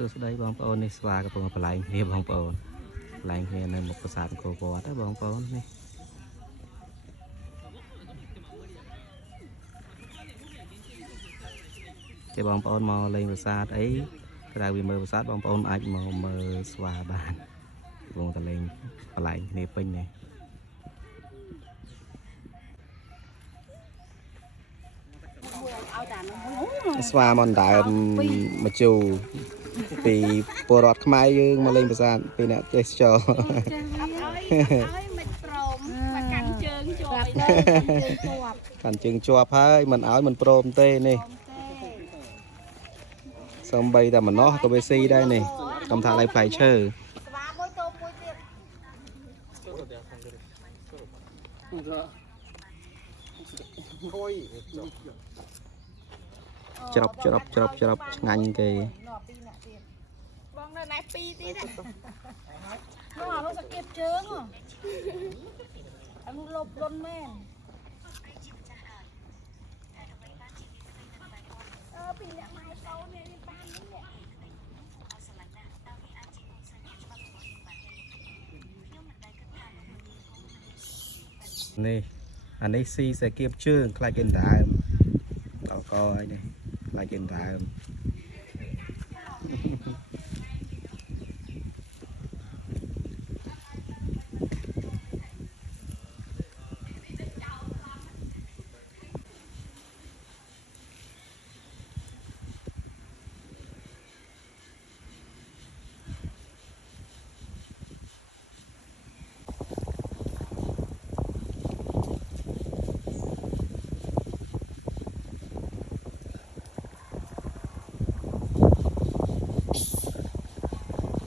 សួស្តីបងប្អូននេះស្វាកំពុងបលែងគ្នាបងប្អូនបលែងគ្នានៅមុខប្រាសាទអង្គរវត្តណាបងប្អូននេះជាបងប្អូនមកលេងប្រាសាទអីក្រៅពីមើលប្រាសាទបងប្អូនអាចមកមើលស្វាបានកំពុងតែលេងបលែងគ្នាពេញនេះស្វាមកដើមមកជូពីពលរដ្ឋខ្មែរយើងមកលេងប្រាសាទពីអ្នកទេសចរកាន់ជើងជាប់ហើយមិនឲ្យមិនព្រមទេនេះសំបីតែម្នោះក៏វាស៊ីដែរនេះកំថាឲ្យផ្លែឈើច្របឆ្ងាញ់គេបងនៅណែពីរទៀតនោះអានោះសកៀបជើងអានោះលបលុនមែនពីអ្នកម៉ែកូននេះបាននេះអានេះស៊ីសកៀបជើងខ្លាចគេដើមដល់កហើយនេះខ្លាចគេដើម